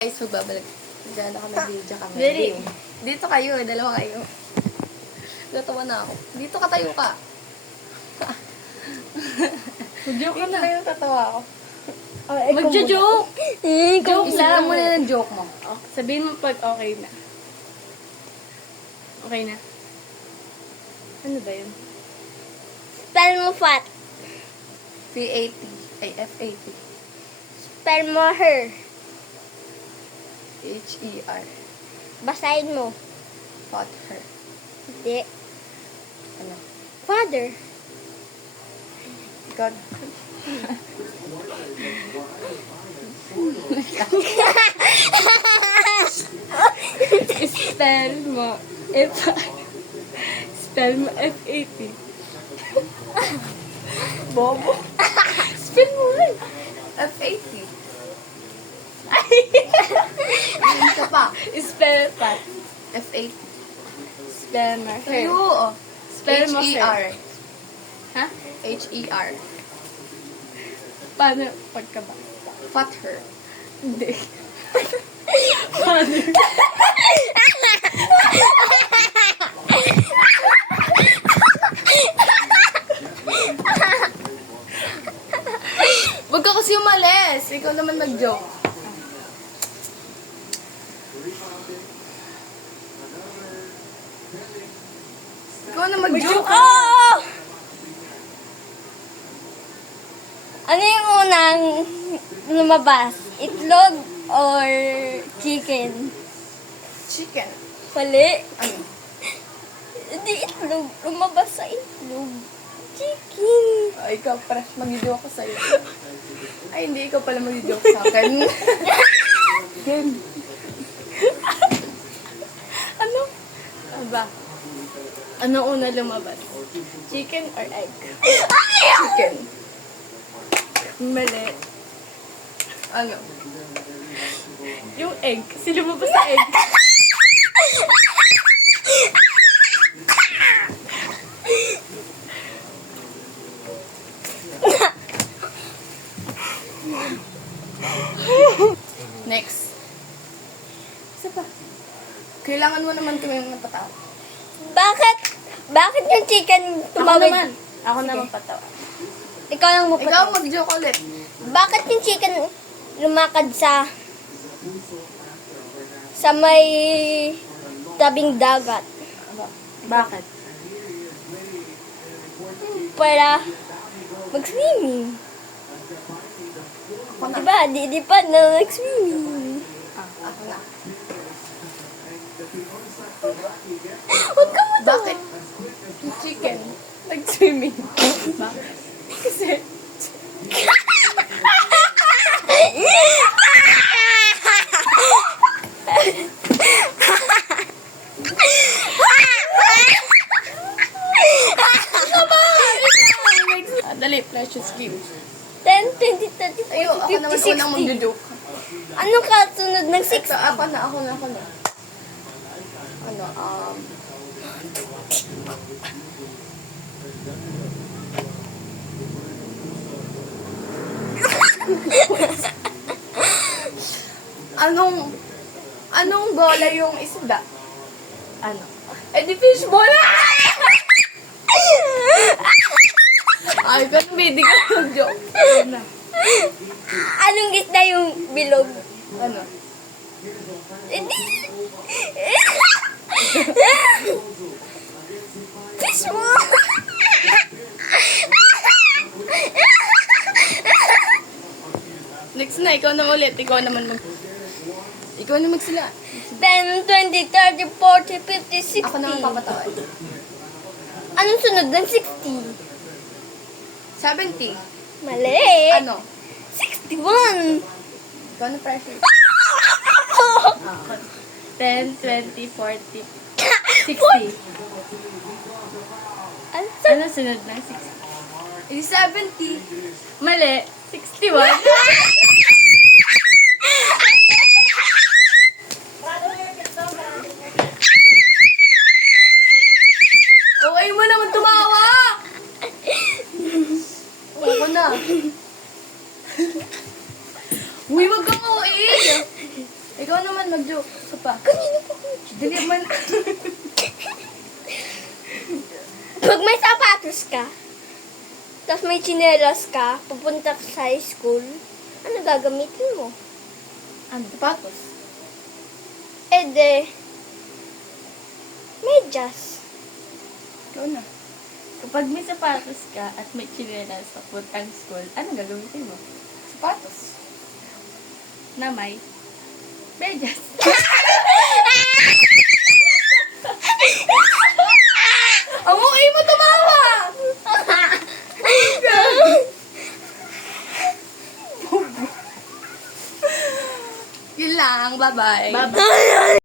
Guys, magbabalik. Diyan ako nag-video kami. Very. Dito kayo, dalawa kayo. Natawa na ako. Dito ka tayo ka. Mag-joke ka Dito na. tayo tatawa ako. Mag-joke! Joke Isip ka lang. muna ng joke mo. Oh, sabihin mo pag okay na. Okay na. Ano ba yun? Spell mo fat. P-A-T. Ay, F-A-T. Spell mo her. H-E-R. Basahin mo. Fought her. Hindi. Ano? Father. God. Spell mo. Spell mo F-A-T. Bobo. Spell mo rin. F-A-T. Isa pa. Spell fat. F-A-T. Spell mo her. Tayo. Spell mo H-E-R. Ha? H-E-R. Paano pagkaba? Fought her. Hindi. Paano? Huwag ka kasi umalis. Ikaw naman mag-joke. Ikaw na mag-joke. Oh! Ano yung unang lumabas? Itlog or chicken? Chicken. Mali. Ano? Hindi itlog. Lumabas sa itlog. Chicken. Ay, ikaw, fresh. Mag-joke ko sa'yo. Ay, hindi. Ikaw pala mag-joke sa akin. Game. Ano? Ano ba? Ano una lumabas? Chicken or egg? Chicken. Mali. Ano? Yung egg. Kasi lumabas sa egg. Next. Isa pa. Kailangan mo naman kami mapatawa. Bakit? Bakit yung chicken Ako tumawid? naman. Ako naman patawa. Ikaw lang mo Ikaw mag-joke ulit. Bakit yung chicken lumakad sa may tabing dagat? Bakit? Para mag-swimming. Ako na. Diba? Di pa na nag-swimming. Ako na. Huwag ka mo Bakit? Yung chicken. Nag-swimming. Bakit? Kasi, dali, precious game. 10, 20, 30, 40, Ayo, ako 50, naman 60. unang mag-joke. Anong kasunod ng 6? Ito, ako na. Ano, anong bola yung isda? Ano? Eh, di fish bola! Ay, ganun, hindi ka mag-joke. Ano? Anong isda yung bilog? Ano? Hindi. Fish mo. Next na, ikaw na ulit. Ikaw na magsila. 10, 20, 30, 40, 50, 60. Ako na ang papatawa. Anong sunod ng 60? 70. Mali. Ano? 61. Ikaw na pressure. 10, 20, 40, 60. Ano sunod ng 60? Eh, 70. Mali. 61. Okay mo naman tumawa! Ako na. Uy, wag kang OA. mag-joke. Isa pa. Kanino pa ko? Dali man. Pag may sapatos ka, tapos may tsinelas ka, pupunta ka sa high school, ano gagamitin mo? Ano? Sapatos. Eh de, medyas. Ikaw na. Kapag may sapatos ka at may chinelas sa puntang school, anong gagamitin mo? Sapatos. Na may medyas. Ang okay mo tumawa! Yun lang. Bye-bye. Bye-bye.